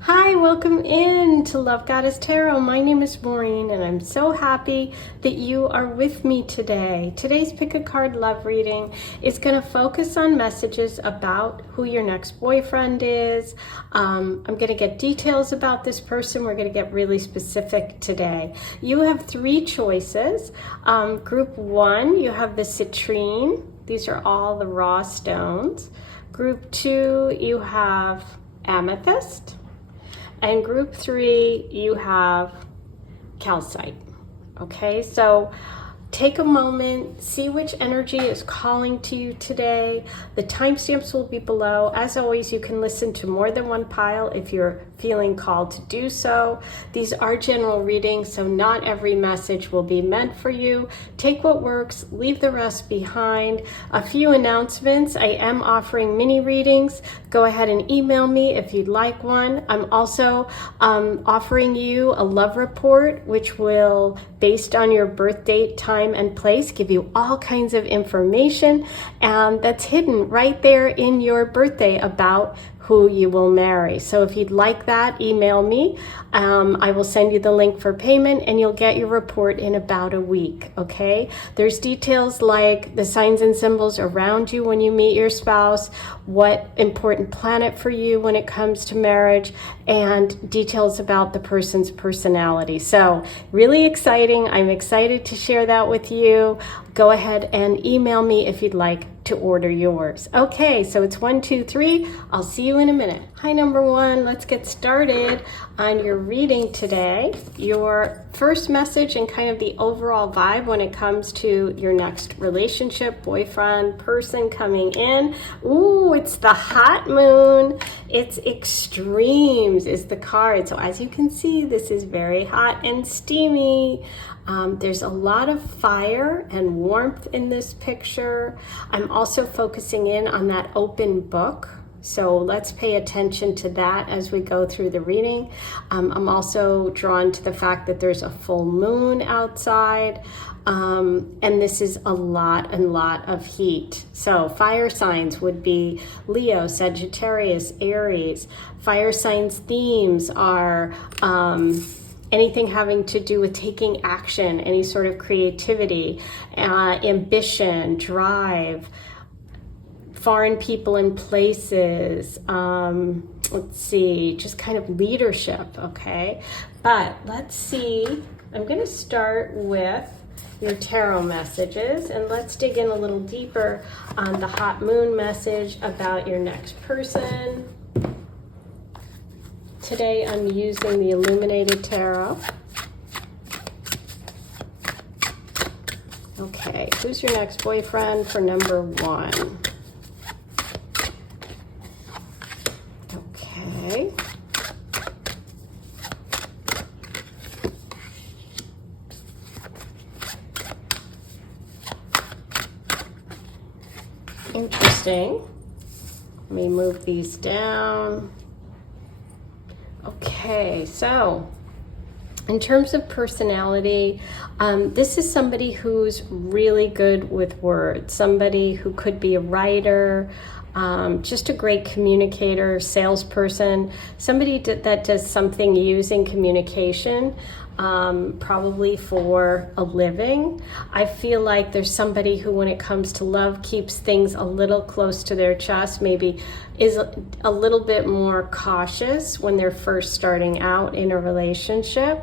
Hi, welcome in to Love Goddess Tarot. My name is Maureen and I'm so happy that you are with me today. Today's Pick a Card Love reading is going to focus on messages about who your next boyfriend is. I'm going to get details about this person. We're going to get really specific today. You have three choices. Group 1, you have the citrine. These are all the raw stones. Group 2, you have amethyst. And group 3, you have calcite. Okay, so take a moment, see which energy is calling to you today. The timestamps will be below. As always, you can listen to more than one pile if you're feeling called to do so. These are general readings, so not every message will be meant for you. Take what works, leave the rest behind. A few announcements. I am offering mini readings. Go ahead and email me if you'd like one. I'm also offering you a love report, which will, based on your birth date, time, and place, give you all kinds of information, and that's hidden right there in your birthday about who you will marry. So if you'd like that, email me. I will send you the link for payment and you'll get your report in about a week, okay? There's details like the signs and symbols around you when you meet your spouse, what important planet for you when it comes to marriage, and details about the person's personality. So really exciting. I'm excited to share that with you. Go ahead and email me if you'd like to order yours. Okay, so it's 1, 2, 3. I'll see you in a minute. Hi, number 1. Let's get started on your reading today. Your first message and kind of the overall vibe when it comes to your next relationship, boyfriend, person coming in. Ooh, it's the hot moon. It's extremes is the card. So as you can see, this is very hot and steamy. There's a lot of fire and warmth in this picture. I'm also focusing in on that open book. So let's pay attention to that as we go through the reading. I'm also drawn to the fact that there's a full moon outside. And this is a lot of heat. So fire signs would be Leo, Sagittarius, Aries. Fire signs themes are anything having to do with taking action, any sort of creativity, ambition, drive, foreign people and places, let's see, just kind of leadership, okay? But let's see, I'm gonna start with your tarot messages and let's dig in a little deeper on the hot moon message about your next person. Today I'm using the Illuminated Tarot. Okay, who's your next boyfriend for number 1? Okay. Interesting. Let me move these down. Okay, so in terms of personality, this is somebody who's really good with words, somebody who could be a writer, just a great communicator, salesperson, somebody that does something using communication, probably for a living. I feel like there's somebody who, when it comes to love, keeps things a little close to their chest, maybe is a little bit more cautious when they're first starting out in a relationship.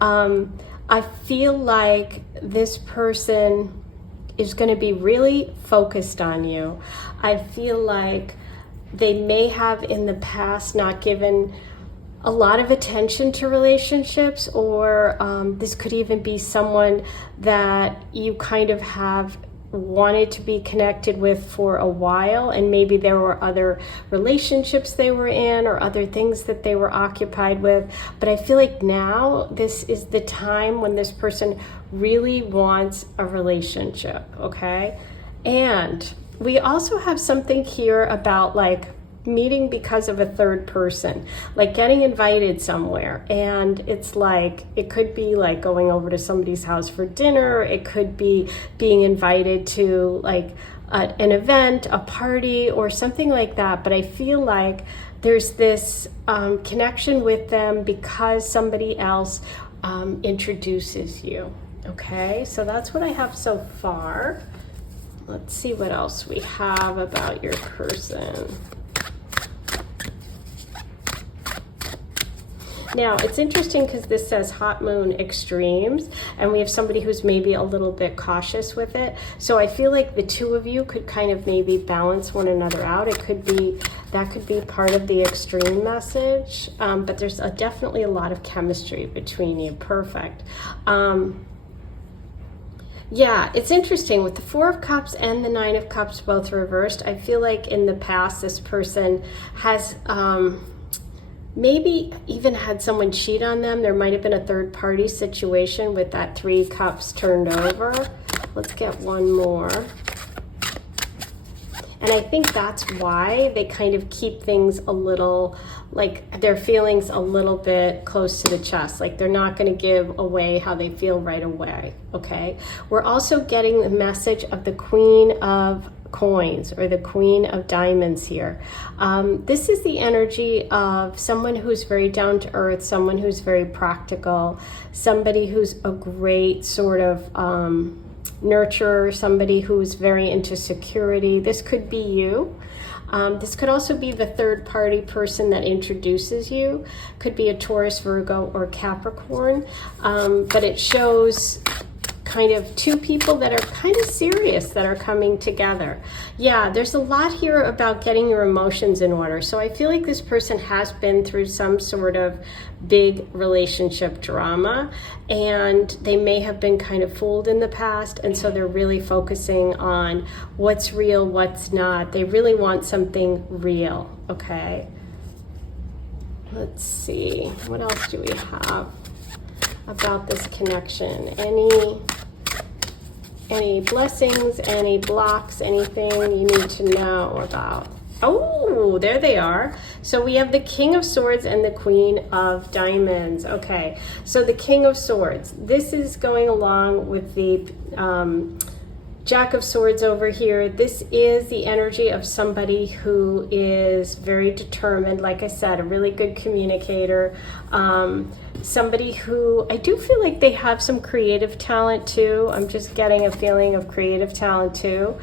I feel like this person is going to be really focused on you. I feel like they may have in the past not given a lot of attention to relationships, or this could even be someone that you kind of have wanted to be connected with for a while, and maybe there were other relationships they were in or other things that they were occupied with. But I feel like now this is the time when this person really wants a relationship, okay? And we also have something here about like meeting because of a third person, like getting invited somewhere. And it's like, it could be like going over to somebody's house for dinner. It could be being invited to like an event, a party, or something like that. But I feel like there's this connection with them because somebody else introduces you. Okay, so that's what I have so far. Let's see what else we have about your person. Now, it's interesting because this says hot moon extremes, and we have somebody who's maybe a little bit cautious with it. So I feel like the two of you could kind of maybe balance one another out. It could be, that could be part of the extreme message, but there's definitely a lot of chemistry between you. Perfect. Yeah, it's interesting with the Four of Cups and the Nine of Cups both reversed. I feel like in the past, this person has, maybe even had someone cheat on them. There might have been a third party situation with that Three Cups turned over. Let's get one more. And I think that's why they kind of keep things a little, like their feelings a little bit close to the chest. Like they're not going to give away how they feel right away, okay? We're also getting the message of the Queen of Coins or the Queen of Diamonds here. This is the energy of someone who's very down to earth, someone who's very practical, somebody who's a great sort of nurturer, somebody who's very into security. This could be you. This could also be the third party person that introduces you. Could be a Taurus, Virgo, or Capricorn. But it shows kind of two people that are kind of serious that are coming together. Yeah, there's a lot here about getting your emotions in order. So I feel like this person has been through some sort of big relationship drama, and they may have been kind of fooled in the past, and so they're really focusing on what's real, what's not. They really want something real, okay? Let's see, what else do we have about this connection? Any blessings, any blocks, anything you need to know about? Oh, there they are. So we have the King of Swords and the Queen of Diamonds. Okay, so the King of Swords. This is going along with the Jack of Swords over here. This is the energy of somebody who is very determined, like I said, a really good communicator, somebody who I do feel like they have some creative talent too. I'm just getting a feeling of creative talent too.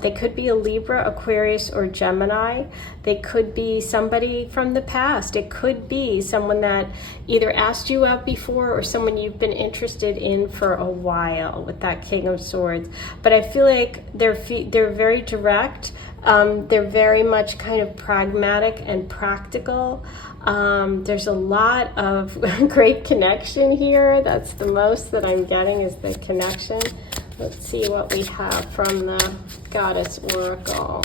They could be a Libra, Aquarius, or Gemini. They could be somebody from the past. It could be someone that either asked you out before or someone you've been interested in for a while with that King of Swords. But I feel like they're very direct. They're very much kind of pragmatic and practical. There's a lot of great connection here. That's the most that I'm getting is the connection. Let's see what we have from the Goddess Oracle.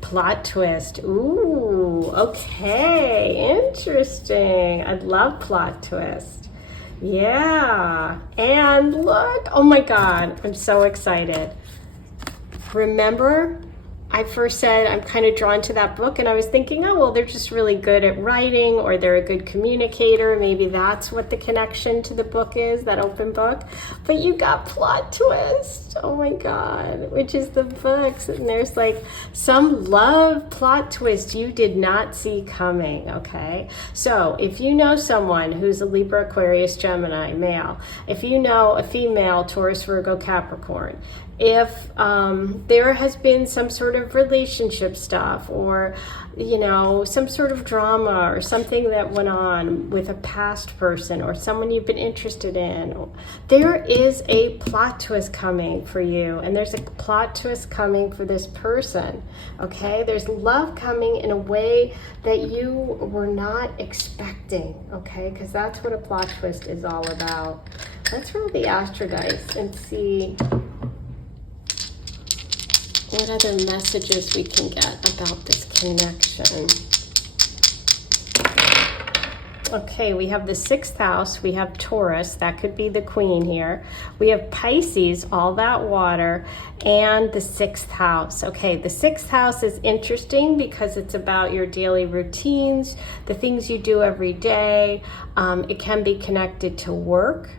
Plot twist. Ooh, okay, interesting. I love plot twist. Yeah, and look, oh my God, I'm so excited. Remember, I first said I'm kind of drawn to that book, and I was thinking, oh, well, they're just really good at writing, or they're a good communicator. Maybe that's what the connection to the book is, that open book. But you got plot twist, oh my God, which is the books. And there's like some love plot twist you did not see coming, okay? So if you know someone who's a Libra, Aquarius, Gemini, male, if you know a female, Taurus, Virgo, Capricorn, if there has been some sort of relationship stuff or, you know, some sort of drama or something that went on with a past person or someone you've been interested in, there is a plot twist coming for you, and there's a plot twist coming for this person, okay? There's love coming in a way that you were not expecting, okay? Because that's what a plot twist is all about. Let's roll the Astro dice and see what other messages we can get about this connection. Okay, we have the 6th house, we have Taurus, that could be the queen here. We have Pisces, all that water, and the 6th house. Okay, the 6th house is interesting because it's about your daily routines, the things you do every day. It can be connected to work.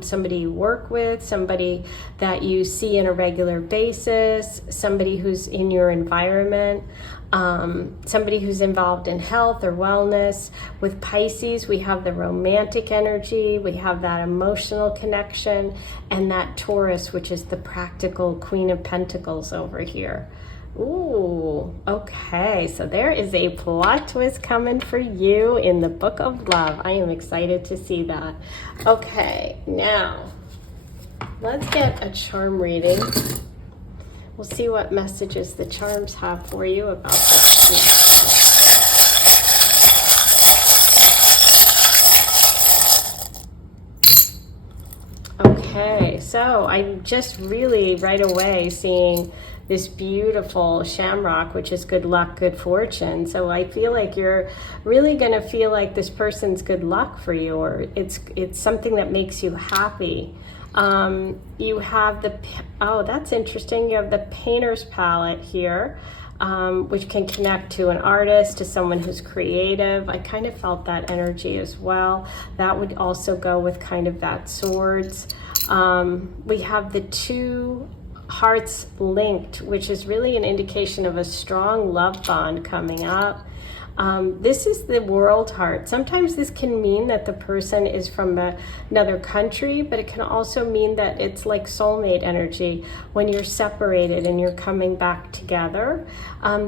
somebody you work with, somebody that you see on a regular basis, somebody who's in your environment, somebody who's involved in health or wellness. With Pisces, we have the romantic energy, we have that emotional connection, and that Taurus, which is the practical Queen of Pentacles over here. Ooh, okay, so there is a plot twist coming for you in the Book of Love. I am excited to see that. Okay, now let's get a charm reading. We'll see what messages the charms have for you about this. Okay, so I'm just really right away seeing this beautiful shamrock, which is good luck, good fortune. So I feel like you're really going to feel like this person's good luck for you, or it's something that makes you happy. You have the, oh, that's interesting. You have the painter's palette here, which can connect to an artist, to someone who's creative. I kind of felt that energy as well. That would also go with kind of that swords. We have the two hearts linked, which is really an indication of a strong love bond coming up. This is the world heart. Sometimes this can mean that the person is from another country, but it can also mean that it's like soulmate energy when you're separated and you're coming back together.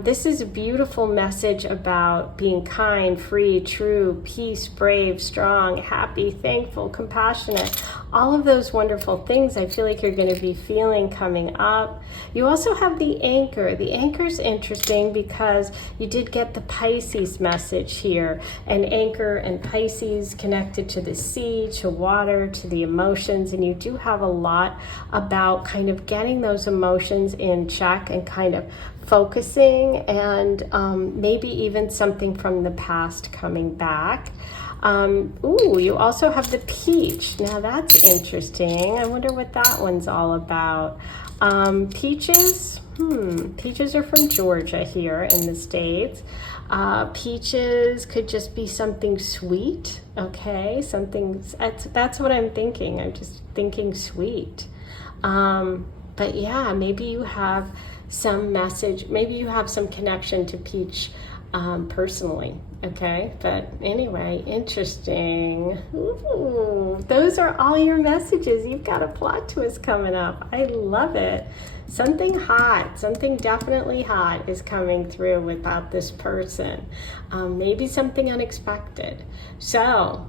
This is a beautiful message about being kind, free, true, peace, brave, strong, happy, thankful, compassionate. All of those wonderful things I feel like you're going to be feeling coming up. You also have the anchor. The anchor is interesting because you did get the Pisces message here, and anchor and Pisces connected to the sea, to water, to the emotions, and you do have a lot about kind of getting those emotions in check and kind of focusing, and maybe even something from the past coming back. Ooh, you also have the peach. Now that's interesting. I wonder what that one's all about. Peaches. Peaches are from Georgia here in the States. Peaches could just be something sweet. Okay, that's what I'm thinking. I'm just thinking sweet. But yeah, maybe you have some message, maybe you have some connection to peach personally. Okay, but anyway, interesting. Ooh, those are all your messages. You've got a plot twist coming up. I love it. Something hot, something definitely hot is coming through about this person. Maybe something unexpected. So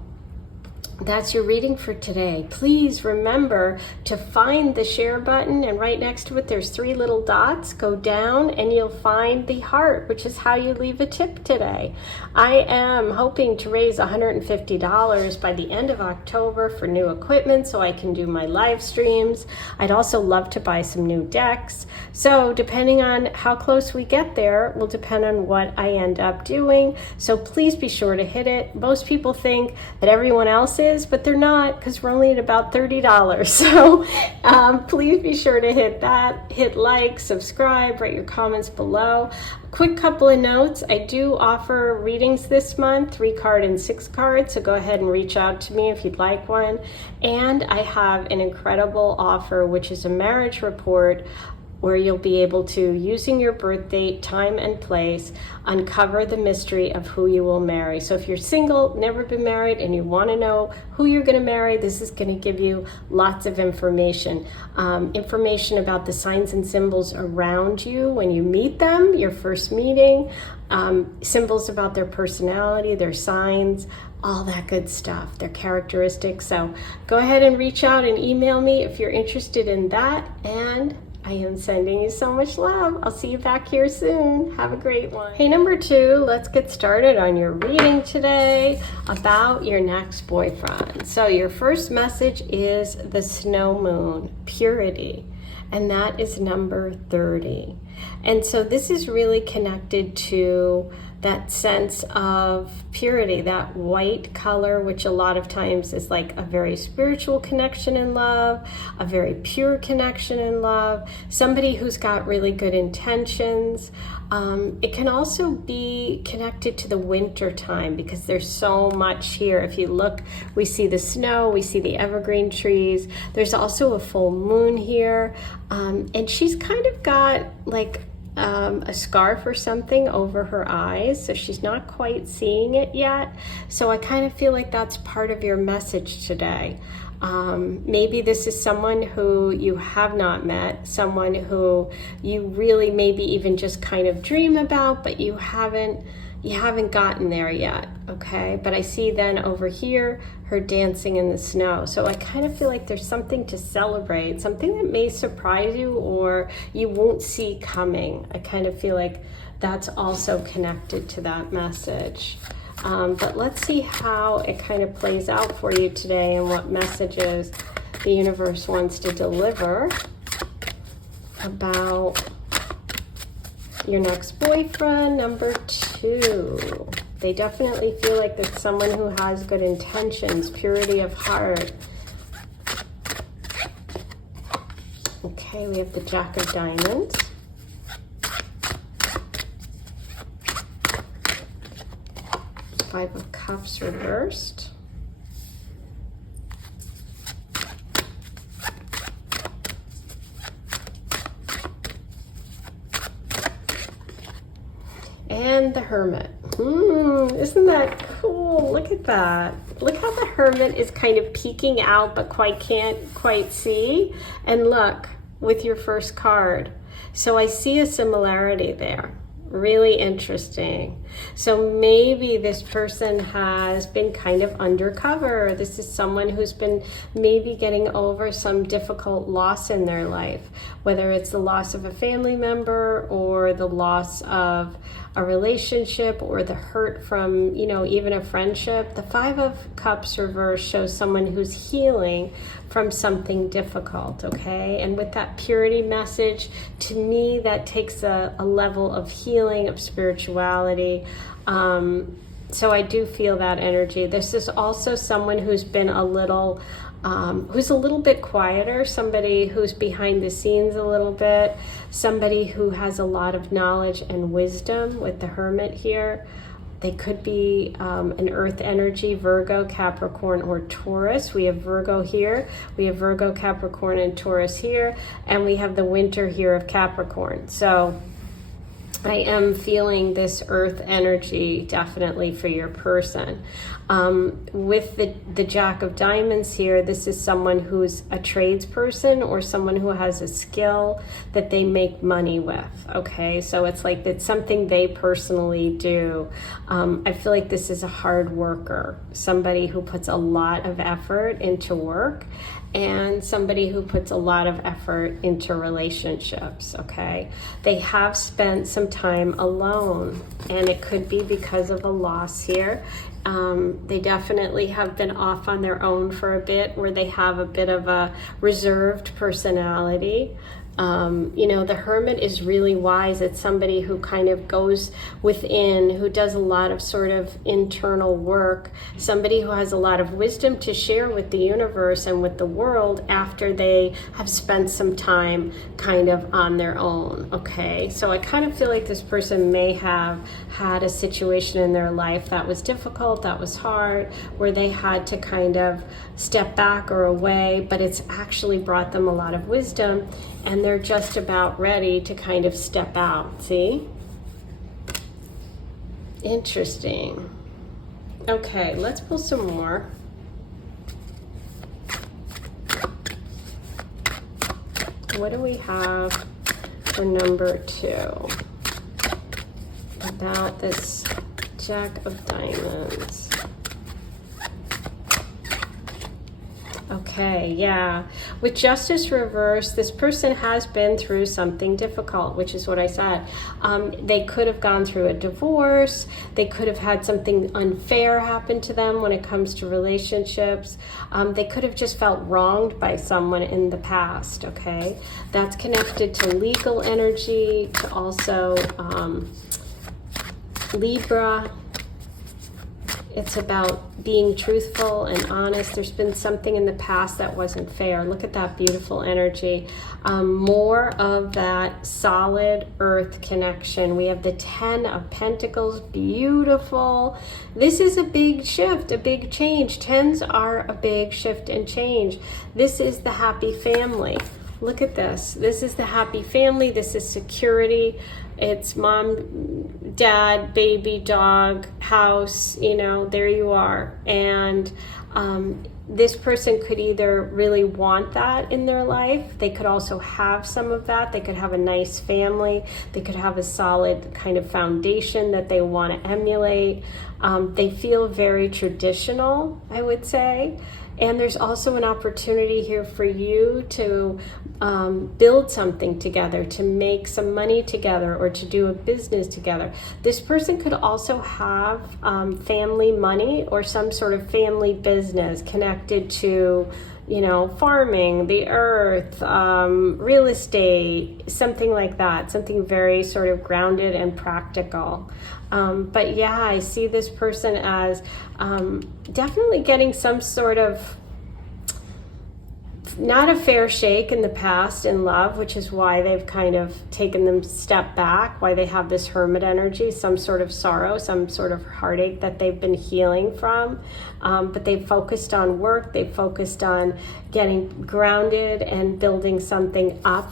that's your reading for today. Please remember to find the share button, and right next to it there's 3 little dots. Go down and you'll find the heart, which is how you leave a tip today. I am hoping to raise $150 by the end of October for new equipment so I can do my live streams. I'd also love to buy some new decks. So depending on how close we get there will depend on what I end up doing. So please be sure to hit it. Most people think that everyone else is, but they're not, because we're only at about $30. So please be sure to hit that, hit like, subscribe, write your comments below. A quick couple of notes. I do offer readings this month, 3-card and 6-card, so go ahead and reach out to me if you'd like one. And I have an incredible offer, which is a marriage report, where you'll be able to, using your birth date, time, and place, uncover the mystery of who you will marry. So if you're single, never been married, and you want to know who you're going to marry, this is going to give you lots of information. Information about the signs and symbols around you when you meet them, your first meeting, symbols about their personality, their signs, all that good stuff, their characteristics. So go ahead and reach out and email me if you're interested in that, and I am sending you so much love. I'll see you back here soon. Have a great one. Hey, number 2, let's get started on your reading today about your next boyfriend. So your first message is the snow moon, purity, and that is number 30. And so this is really connected to that sense of purity, that white color, which a lot of times is like a very spiritual connection in love, a very pure connection in love, somebody who's got really good intentions. It can also be connected to the winter time because there's so much here. If you look, we see the snow, we see the evergreen trees. There's also a full moon here. And she's kind of got like a scarf or something over her eyes, so she's not quite seeing it yet. So I kind of feel like that's part of your message today. Maybe this is someone who you have not met, someone who you really maybe even just kind of dream about, but you haven't gotten there yet, okay? But I see then over here her dancing in the snow. So I kind of feel like there's something to celebrate, something that may surprise you or you won't see coming. I kind of feel like that's also connected to that message. But let's see how it kind of plays out for you today and what messages the universe wants to deliver about your next boyfriend, number 2. They definitely feel like there's someone who has good intentions, purity of heart. Okay, we have the Jack of Diamonds. Five of Cups reversed. And the Hermit. Isn't that cool? Look at that. Look how the Hermit is kind of peeking out but can't quite see. And look, with your first card. So I see a similarity there. Really interesting. So maybe this person has been kind of undercover. This is someone who's been maybe getting over some difficult loss in their life, whether it's the loss of a family member or the loss of a relationship or the hurt from, even a friendship. The Five of Cups reverse shows someone who's healing from something difficult, okay? And with that purity message, to me, that takes a level of healing, of spirituality. So I do feel that energy. This is also someone who's been who's a little bit quieter, somebody who's behind the scenes a little bit, somebody who has a lot of knowledge and wisdom with the Hermit here. They could be an earth energy, Virgo, Capricorn, or Taurus. We have Virgo here. We have Virgo, Capricorn, and Taurus here. And we have the winter here of Capricorn. So I am feeling this earth energy definitely for your person. With the Jack of Diamonds here, this is someone who's a tradesperson or someone who has a skill that they make money with, okay? So it's like it's something they personally do. I feel like this is a hard worker, somebody who puts a lot of effort into work, and somebody who puts a lot of effort into relationships, okay? They have spent some time alone, and it could be because of a loss here. They definitely have been off on their own for a bit, where they have a bit of a reserved personality. The Hermit is really wise. It's somebody who kind of goes within, who does a lot of sort of internal work, somebody who has a lot of wisdom to share with the universe and with the world after they have spent some time kind of on their own, okay? So I kind of feel like this person may have had a situation in their life that was difficult, that was hard, where they had to kind of step back or away, but it's actually brought them a lot of wisdom, and they're just about ready to kind of step out, see? Interesting. Okay, let's pull some more. What do we have for number 2 about this Jack of Diamonds? Okay. Okay, yeah. With justice reversed, this person has been through something difficult, which is what I said. They could have gone through a divorce. They could have had something unfair happen to them when it comes to relationships. They could have just felt wronged by someone in the past, okay? That's connected to legal energy, to also Libra. It's about being truthful and honest. There's been something in the past that wasn't fair. Look at that beautiful energy. More of that solid earth connection. We have the 10 of Pentacles. Beautiful. This is a big shift, a big change. 10s are a big shift and change. This is the happy family. Look at this. This is the happy family. This is security. It's mom, dad, baby, dog, house, you know, there you are. And this person could either really want that in their life. They could also have some of that. They could have a nice family. They could have a solid kind of foundation that they want to emulate. They feel very traditional, I would say. And there's also an opportunity here for you to build something together, to make some money together, or to do a business together. This person could also have family money or some sort of family business connected to, you know, farming, the earth, real estate, something like that, something very sort of grounded and practical. But yeah, I see this person as definitely getting some sort of, not a fair shake in the past in love, which is why they've kind of taken them step back, why they have this hermit energy, some sort of sorrow, some sort of heartache that they've been healing from. But they've focused on work, they've focused on getting grounded and building something up.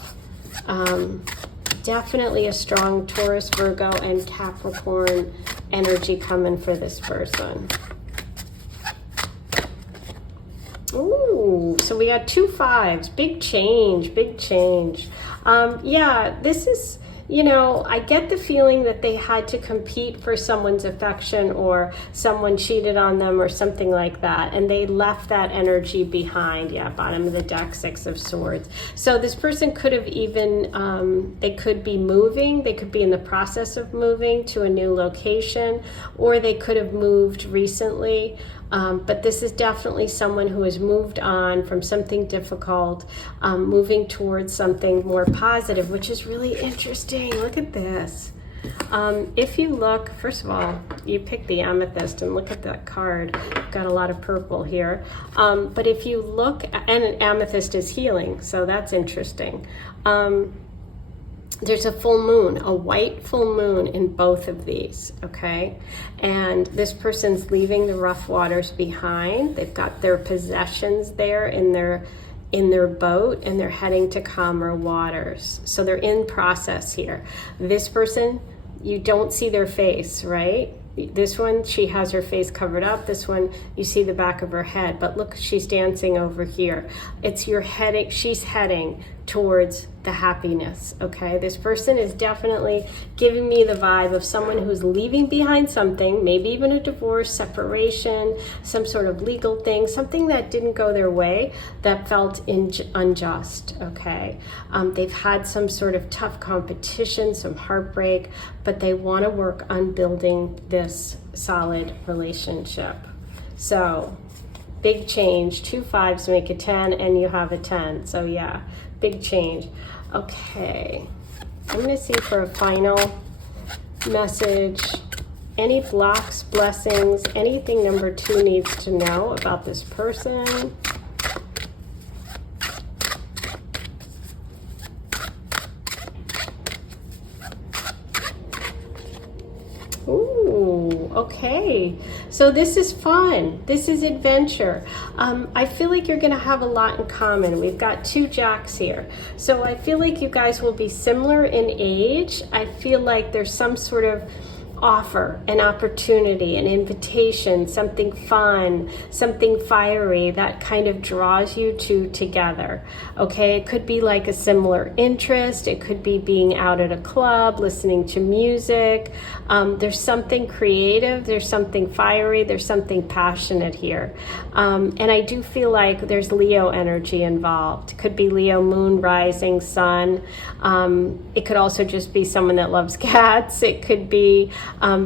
Definitely a strong Taurus, Virgo, and Capricorn energy coming for this person. Ooh, so we got 2 5s. Big change, big change. Yeah, this is, you know, I get the feeling that they had to compete for someone's affection, or someone cheated on them or something like that, and they left that energy behind. Yeah, bottom of the deck, 6 of Swords. So this person could have even, they could be moving, they could be in the process of moving to a new location, or they could have moved recently. But this is definitely someone who has moved on from something difficult, moving towards something more positive, which is really interesting. Look at this. If you look, first of all, you pick the amethyst and look at that card. Got a lot of purple here. But if you look, and an amethyst is healing, so that's interesting. There's a full moon, a white full moon in both of these, okay? And this person's leaving the rough waters behind. They've got their possessions there in their boat, and they're heading to calmer waters. So they're in process here. This person, you don't see their face, right? This one, she has her face covered up. This one, you see the back of her head. But look, she's dancing over here. It's your heading. She's heading towards the happiness, okay? This person is definitely giving me the vibe of someone who's leaving behind something, maybe even a divorce, separation, some sort of legal thing, something that didn't go their way, that felt unjust, okay? They've had some sort of tough competition, some heartbreak, but they want to work on building this solid relationship. So, big change. 2 5s make a 10, and you have a 10. So yeah, big change. Okay, I'm going to see for a final message. Any blocks, blessings, anything number 2 needs to know about this person. Ooh, okay. So this is fun. This is adventure. I feel like you're going to have a lot in common. We've got 2 jacks here. So I feel like you guys will be similar in age. I feel like there's some sort of offer, an opportunity, an invitation, something fun, something fiery that kind of draws you two together. Okay, it could be like a similar interest. It could be being out at a club, listening to music. There's something creative, there's something fiery, there's something passionate here. And I do feel like there's Leo energy involved. It could be Leo moon, rising, sun. It could also just be someone that loves cats. It could be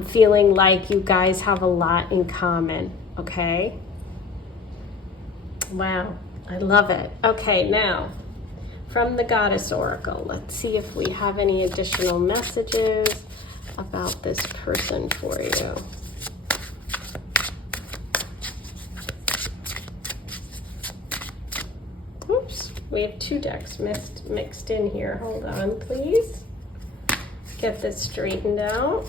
feeling like you guys have a lot in common, okay? Wow, I love it. Okay, now, from the Goddess Oracle, let's see if we have any additional messages about this person for you. Oops, we have two decks mixed in here. Hold on, please. Get this straightened out.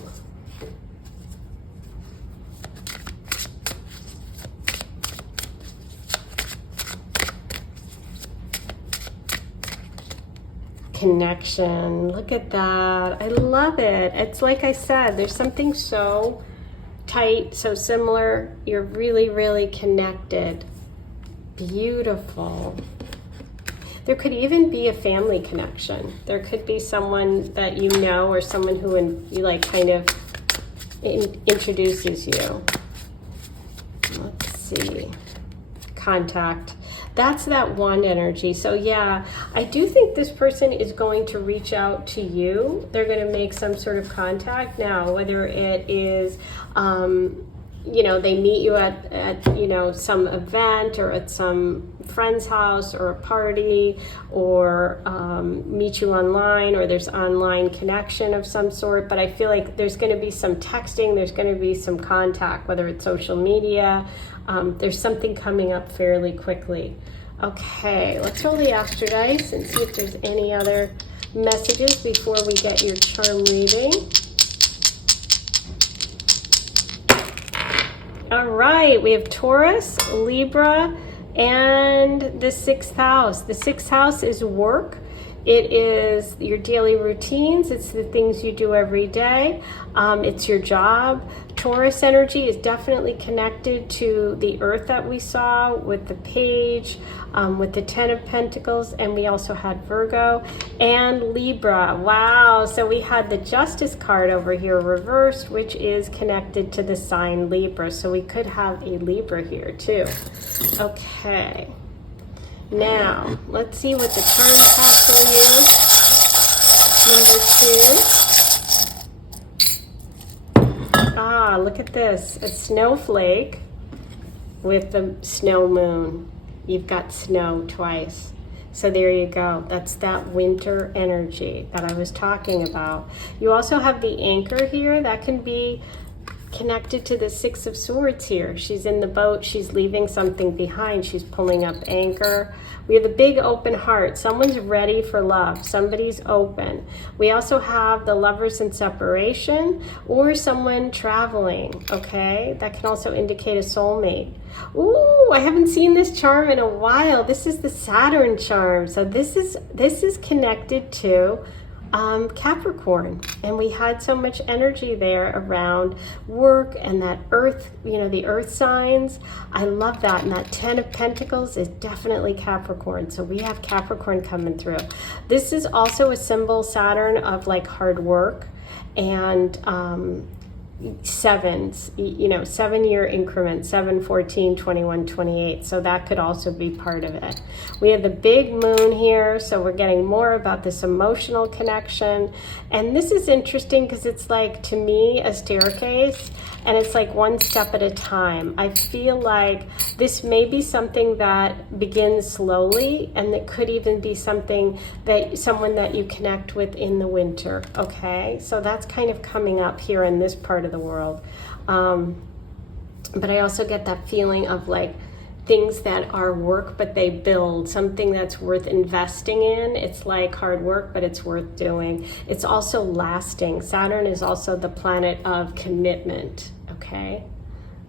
Connection. Look at that. I love it. It's like I said, there's something so tight, so similar. You're really, really connected. Beautiful. There could even be a family connection. There could be someone that you know or someone who you like kind of introduces you. Let's see. Contact. That's that one energy. So yeah, I do think this person is going to reach out to you. They're going to make some sort of contact. Now, whether it is, you know, they meet you at you know, some event or at some friend's house or a party, or meet you online, or there's online connection of some sort. But I feel like there's going to be some texting, there's going to be some contact, whether it's social media. There's something coming up fairly quickly. Okay, let's roll the Astro Dice and see if there's any other messages before we get your charm reading. All right, we have Taurus, Libra, and the 6th house. The 6th house is work. It is your daily routines. It's the things you do every day. It's your job. Taurus energy is definitely connected to the earth that we saw with the page, with the 10 of Pentacles, and we also had Virgo and Libra. Wow, so we had the Justice card over here reversed, which is connected to the sign Libra. So we could have a Libra here too. Okay. Now, let's see what the charms have for you. Number 2. Ah, look at this. A snowflake with the snow moon. You've got snow twice. So there you go. That's that winter energy that I was talking about. You also have the anchor here. That can be connected to the 6 of Swords here. She's in the boat. She's leaving something behind. She's pulling up anchor. We have the big open heart. Someone's ready for love. Somebody's open. We also have the Lovers in separation or someone traveling, okay? That can also indicate a soulmate. Ooh, I haven't seen this charm in a while. This is the Saturn charm. So this is connected to Capricorn, and we had so much energy there around work and that earth, you know, the earth signs. I love that. And that 10 of Pentacles is definitely Capricorn. So we have Capricorn coming through. This is also a symbol, Saturn, of like hard work and sevens, you know, 7-year increments, 7, 14, 21, 28. So that could also be part of it. We have the big moon here. So we're getting more about this emotional connection. And this is interesting because it's like, to me, a staircase, and it's like one step at a time. I feel like this may be something that begins slowly, and that could even be something that someone that you connect with in the winter. Okay, so that's kind of coming up here in this part of the world. But I also get that feeling of like things that are work, but they build something that's worth investing in. It's like hard work, but it's worth doing. It's also lasting. Saturn is also the planet of commitment. Okay.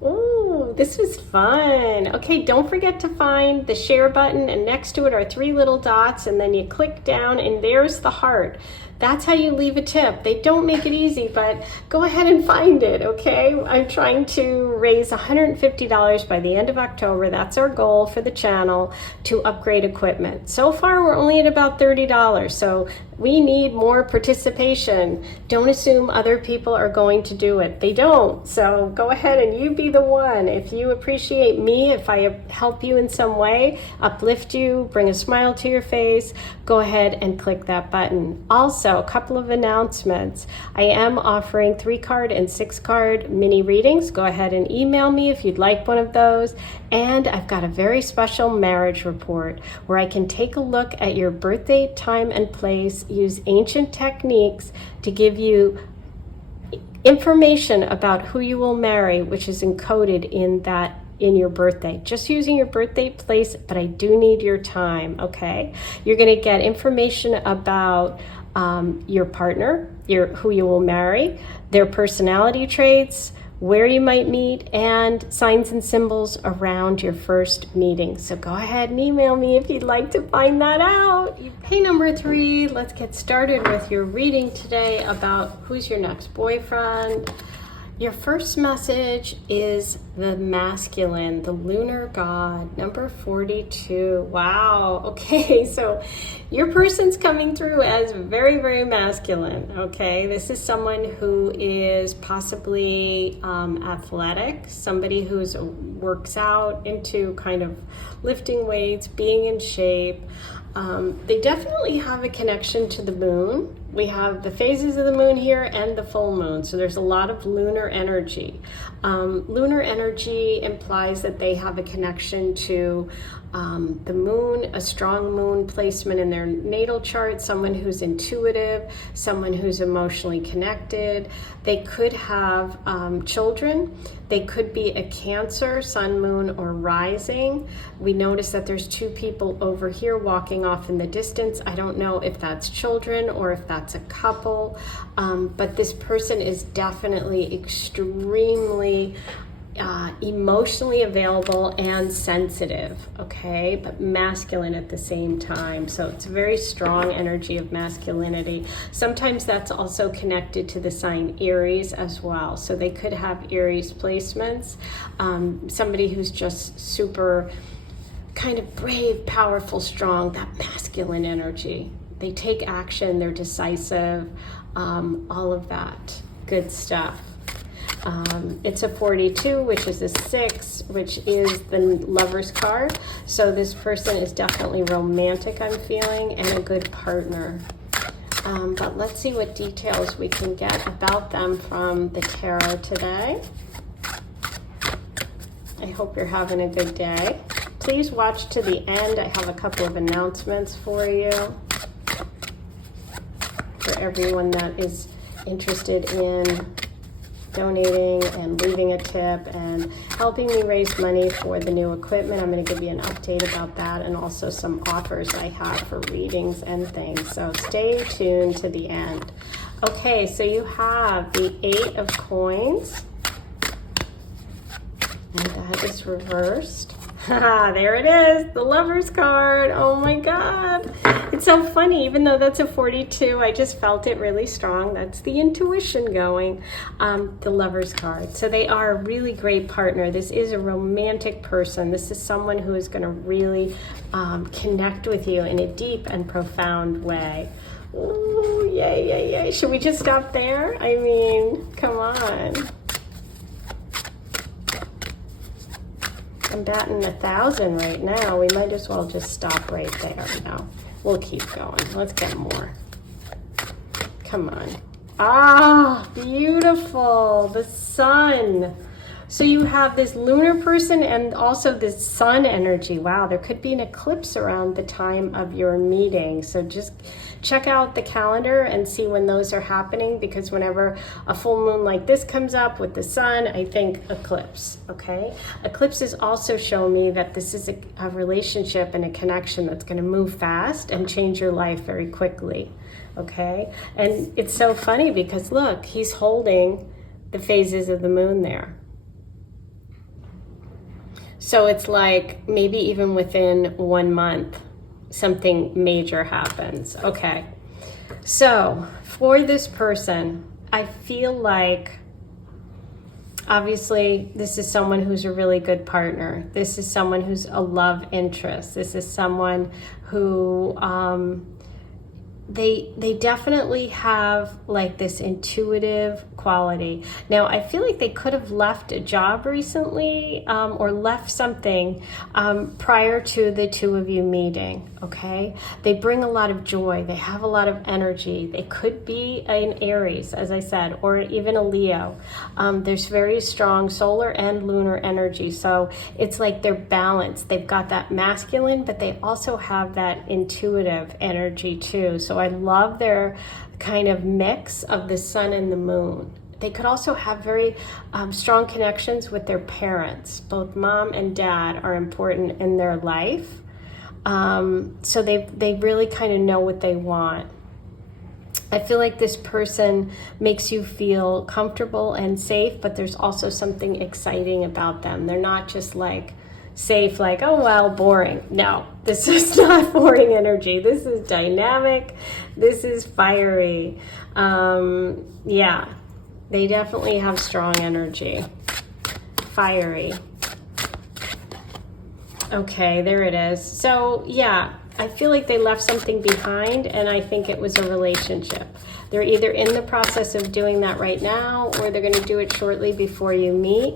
Ooh, this was fun. Okay, don't forget to find the share button, and next to it are 3 little dots, and then you click down and there's the heart. That's how you leave a tip. They don't make it easy, but go ahead and find it, okay? I'm trying to raise $150 by the end of October. That's our goal for the channel, to upgrade equipment. So far, we're only at about $30, so we need more participation. Don't assume other people are going to do it. They don't. So go ahead and you be the one. If you appreciate me, if I help you in some way, uplift you, bring a smile to your face, go ahead and click that button. Also, a couple of announcements. I am offering 3-card and 6-card mini readings. Go ahead and email me if you'd like one of those. And I've got a very special marriage report where I can take a look at your birth date, time, and place, use ancient techniques to give you information about who you will marry, which is encoded in your birthday. Just using your birthday, place, but I do need your time, okay? You're gonna get information about your partner, who you will marry, their personality traits, where you might meet, and signs and symbols around your first meeting. So go ahead and email me if you'd like to find that out. Hey, number 3, let's get started with your reading today about who's your next boyfriend. Your first message is the masculine, the lunar god, number 42. Wow. Okay, so your person's coming through as very, very masculine. Okay, this is someone who is possibly athletic, somebody who's works out, into kind of lifting weights, being in shape. They definitely have a connection to the moon. We have the phases of the moon here and the full moon, so there's a lot of lunar energy. Lunar energy implies that they have a connection to the moon, a strong moon placement in their natal chart, someone who's intuitive, someone who's emotionally connected. They could have children. They could be a Cancer, sun, moon, or rising. We notice that there's 2 people over here walking off in the distance. I don't know if that's children or if that's a couple, but this person is definitely extremely emotionally available and sensitive, okay, but masculine at the same time. So it's a very strong energy of masculinity. Sometimes that's also connected to the sign Aries as well. So they could have Aries placements. Somebody who's just super kind of brave, powerful, strong, that masculine energy. They take action, they're decisive, all of that good stuff. It's a 42, which is a 6, which is the Lover's card. So this person is definitely romantic, I'm feeling, and a good partner. But let's see what details we can get about them from the tarot today. I hope you're having a good day. Please watch to the end. I have a couple of announcements for you, for everyone that is interested in donating and leaving a tip and helping me raise money for the new equipment. I'm going to give you an update about that, and also some offers I have for readings and things. So stay tuned to the end. Okay, so you have the 8 of coins, and that is reversed. There it is, the Lover's card. Oh my God. It's so funny, even though that's a 42, I just felt it really strong. That's the intuition going, the Lover's card. So they are a really great partner. This is a romantic person. This is someone who is going to really connect with you in a deep and profound way. Ooh, yay, yay, yay. Should we just stop there? I mean, come on. I'm batting 1,000 right now. We might as well just stop right there. No, we'll keep going. Let's get more. Come on. Ah, beautiful. The sun. So you have this lunar person and also this sun energy. Wow, there could be an eclipse around the time of your meeting. So just check out the calendar and see when those are happening, because whenever a full moon like this comes up with the sun, I think eclipse, okay? Eclipses also show me that this is a relationship and a connection that's going to move fast and change your life very quickly, okay? And it's so funny because look, he's holding the phases of the moon there. So it's like maybe even within 1 month, something major happens. Okay. So for this person, I feel like, obviously, this is someone who's a really good partner. This is someone who's a love interest. This is someone who they definitely have like this intuitive quality. Now, I feel like they could have left a job recently or left something prior to the two of you meeting, okay? They bring a lot of joy. They have a lot of energy. They could be an Aries, as I said, or even a Leo. There's very strong solar and lunar energy, so it's like they're balanced. They've got that masculine, but they also have that intuitive energy too. So I love their kind of mix of the sun and the moon. They could also have very strong connections with their parents. Both mom and dad are important in their life. So they really kind of know what they want. I feel like this person makes you feel comfortable and safe, but there's also something exciting about them. They're not just like safe, like, oh, well, boring. No, this is not boring energy. This is dynamic. This is fiery. Yeah, they definitely have strong energy. Fiery. Okay, there it is. So, yeah, I feel like they left something behind, and I think it was a relationship. They're either in the process of doing that right now, or they're going to do it shortly before you meet.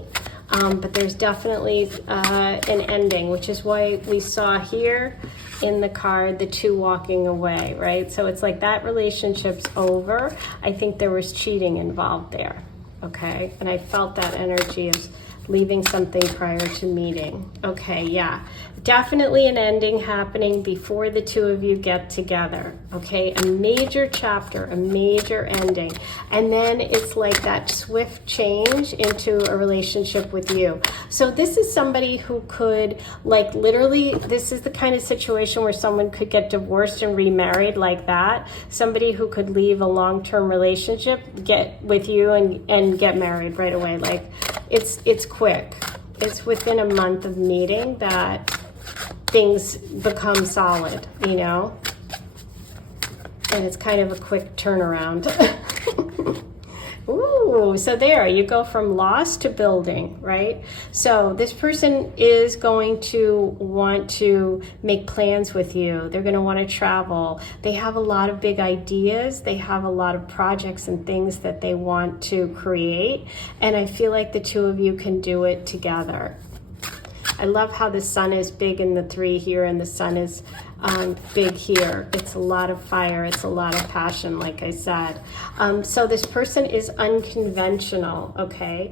But there's definitely an ending, which is why we saw here in the card the two walking away, right? So it's like that relationship's over. I think there was cheating involved there, okay? And I felt that energy of leaving something prior to meeting. Okay, yeah. Definitely an ending happening before the two of you get together, okay? A major chapter, a major ending. And then it's like that swift change into a relationship with you. So this is somebody who could, like, literally, this is the kind of situation where someone could get divorced and remarried like that. Somebody who could leave a long-term relationship, get with you and get married right away. Like, it's quick. It's within a month of meeting that things become solid, you know? And it's kind of a quick turnaround. Ooh, so there, you go from loss to building, right? So this person is going to want to make plans with you. They're going to want to travel. They have a lot of big ideas. They have a lot of projects and things that they want to create. And I feel like the two of you can do it together. I love how the sun is big in the 3 here and the sun is big here. It's a lot of fire. It's a lot of passion, like I said. So this person is unconventional, okay?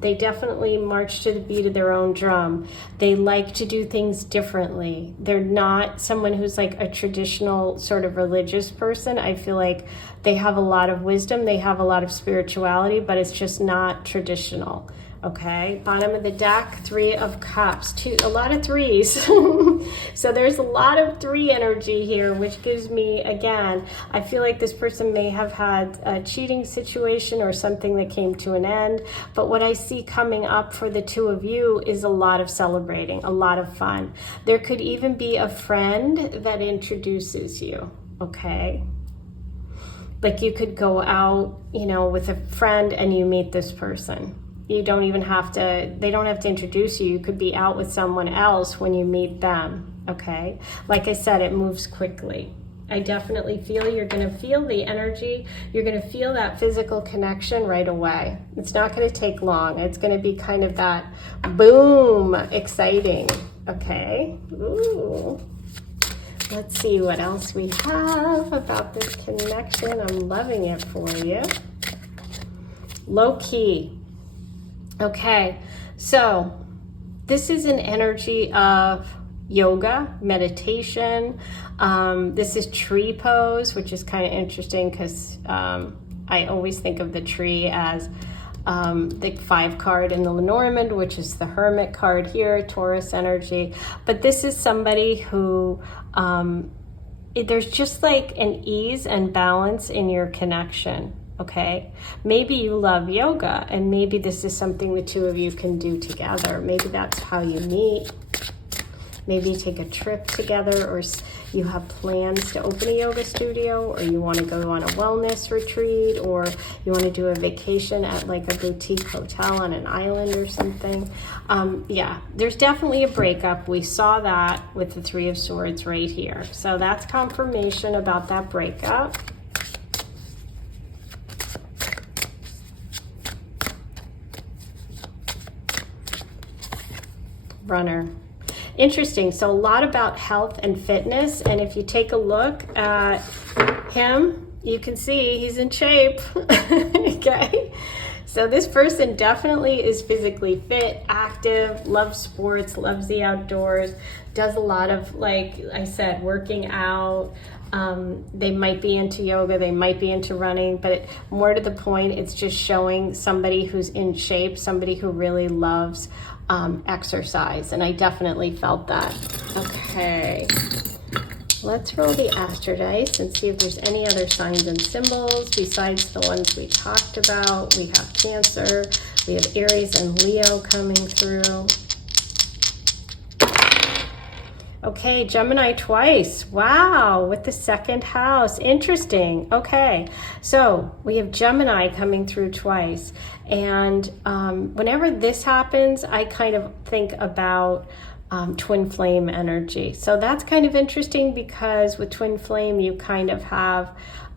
They definitely march to the beat of their own drum. They like to do things differently. They're not someone who's like a traditional sort of religious person. I feel like they have a lot of wisdom. They have a lot of spirituality, but it's just not traditional. Okay, bottom of the deck, 3 of Cups, a lot of 3s. So there's a lot of 3 energy here, which gives me, again, I feel like this person may have had a cheating situation or something that came to an end. But what I see coming up for the two of you is a lot of celebrating, a lot of fun. There could even be a friend that introduces you, okay? Like you could go out, you know, with a friend and you meet this person. You don't even have to, they don't have to introduce you. You could be out with someone else when you meet them, okay? Like I said, it moves quickly. I definitely feel you're gonna feel the energy. You're gonna feel that physical connection right away. It's not gonna take long. It's gonna be kind of that boom, exciting, okay? Ooh. Let's see what else we have about this connection. I'm loving it for you. Low key. Okay, so this is an energy of yoga, meditation. This is tree pose, which is kind of interesting because I always think of the tree as the 5 card in the Lenormand, which is the Hermit card here, Taurus energy. But this is somebody who, there's just like an ease and balance in your connection. Okay, maybe you love yoga and maybe this is something the two of you can do together. Maybe that's how you meet. maybe take a trip together, or you have plans to open a yoga studio, or you want to go on a wellness retreat, or you want to do a vacation at like a boutique hotel on an island or something. Yeah, there's definitely a breakup. We saw that with the Three of Swords right here. So that's confirmation about that breakup. Runner. Interesting. So a lot about health and fitness. And if you take a look at him, you can see he's in shape. Okay. So this person definitely is physically fit, active, loves sports, loves the outdoors, does a lot of, like I said, working out. They might be into yoga, they might be into running, but more to the point, it's just showing somebody who's in shape, somebody who really loves exercise. And I definitely felt that. Okay. Let's roll the Astro Dice and see if there's any other signs and symbols besides the ones we talked about. We have Cancer, we have Aries and Leo coming through. Okay, Gemini twice. Wow, with the second house. Interesting. Okay, so we have Gemini coming through twice. And whenever this happens, I kind of think about twin flame energy. So that's kind of interesting because with twin flame, you kind of have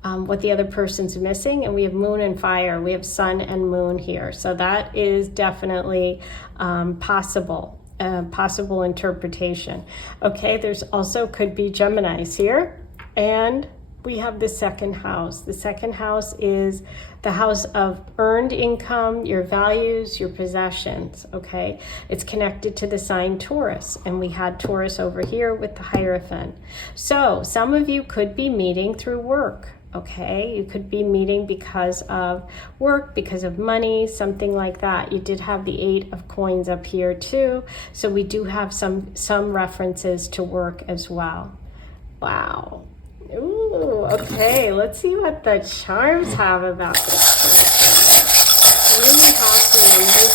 what the other person's missing, and we have moon and fire. We have sun and moon here. So that is definitely possible interpretation. Okay, there's also could be Geminis here. And we have the second house. The second house is the house of earned income, your values, your possessions, okay? It's connected to the sign Taurus, and we had Taurus over here with the Hierophant. So some of you could be meeting through work, okay? You could be meeting because of work, because of money, something like that. You did have the 8 of coins up here too, so we do have some references to work as well. Wow. Ooh, okay, let's see what the charms have about this person. What do we have for number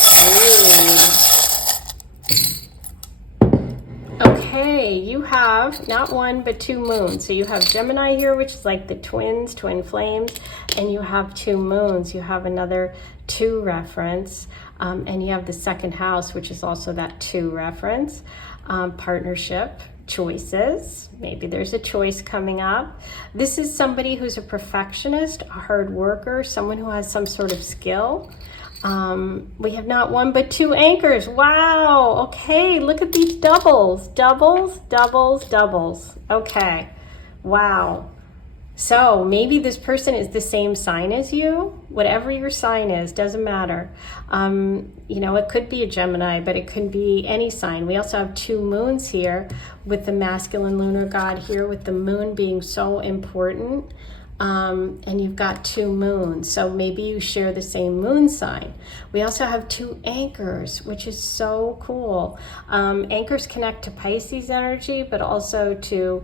3? Okay, you have not one, but 2 moons. So you have Gemini here, which is like the twins, twin flames, and you have 2 moons. You have another 2 reference, and you have the second house, which is also that 2 reference. Partnership, choices. Maybe there's a choice coming up. This is somebody who's a perfectionist, a hard worker, someone who has some sort of skill. We have not 1, but 2 anchors. Wow. Okay. Look at these doubles, doubles, doubles, doubles. Okay. Wow. So maybe this person is the same sign as you. Whatever your sign is, doesn't matter. You know, it could be a Gemini, but it could be any sign. We also have 2 moons here with the masculine lunar god here, with the moon being so important. And you've got 2 moons, so maybe you share the same moon sign. We also have 2 anchors, which is so cool. Anchors connect to Pisces energy, but also to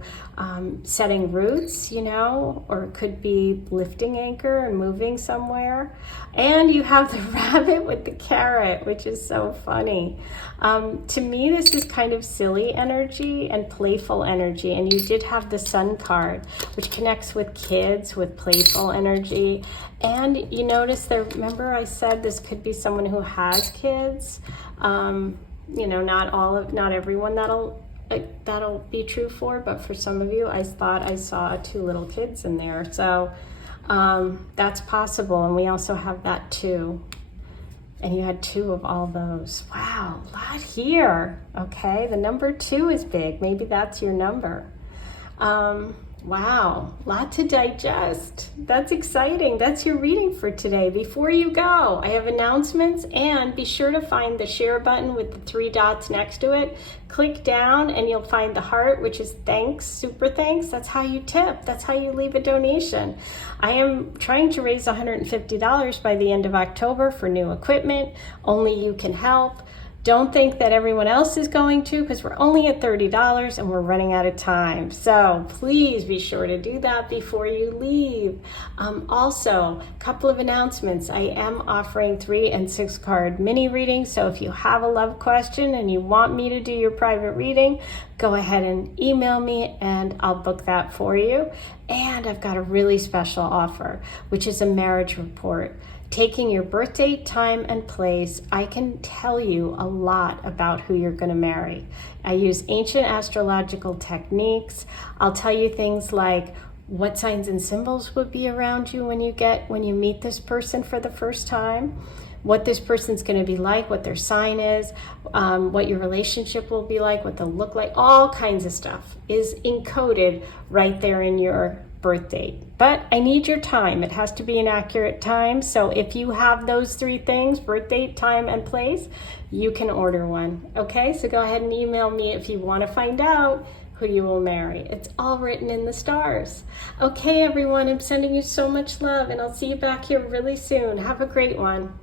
setting roots, you know, or it could be lifting anchor and moving somewhere. And you have the rabbit with the carrot, which is so funny. To me, this is kind of silly energy and playful energy. And you did have the Sun card, which connects with kids, with playful energy. And you notice there, remember I said this could be someone who has kids. You know, not everyone that'll be true for, but for some of you, I thought I saw 2 little kids in there. So that's possible. And we also have that 2. And you had 2 of all those. Wow, a lot here. Okay, the number 2 is big. Maybe that's your number. Wow, a lot to digest. That's exciting. That's your reading for today. Before you go, I have announcements, and be sure to find the share button with the 3 dots next to it. Click down and you'll find the heart, which is thanks, super thanks. That's how you tip. That's how you leave a donation. I am trying to raise $150 by the end of October for new equipment. Only you can help. Don't think that everyone else is going to, because we're only at $30 and we're running out of time. So please be sure to do that before you leave. Also, a couple of announcements. I am offering 3 and 6 card mini readings. So if you have a love question and you want me to do your private reading, go ahead and email me and I'll book that for you. And I've got a really special offer, which is a marriage report. Taking your birth date, time, and place, I can tell you a lot about who you're going to marry. I use ancient astrological techniques. I'll tell you things like what signs and symbols would be around you when you meet this person for the first time, what this person's going to be like, what their sign is, what your relationship will be like, what they'll look like. All kinds of stuff is encoded right there in your birth date. But I need your time. It has to be an accurate time. So if you have those 3 things, birth date, time, and place, you can order one. Okay, so go ahead and email me if you want to find out who you will marry. It's all written in the stars. Okay, everyone, I'm sending you so much love, and I'll see you back here really soon. Have a great one.